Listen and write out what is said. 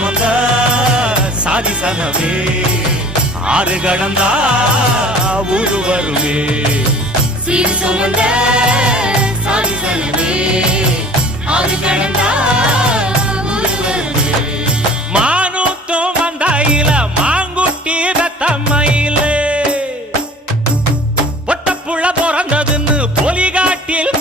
சுமந்த சாதி சனமே ஆறு கடந்தா ஊரு வருமே சீர் சுமந்த சாதி சனமே ஆறு கடந்தா ஊரு வருமே மானூத்தும் வந்தாயில மாங்குட்டி தத்தம்மையிலே பொட்டப்புள்ள பிறந்ததுன்னு பொலிகாட்டில்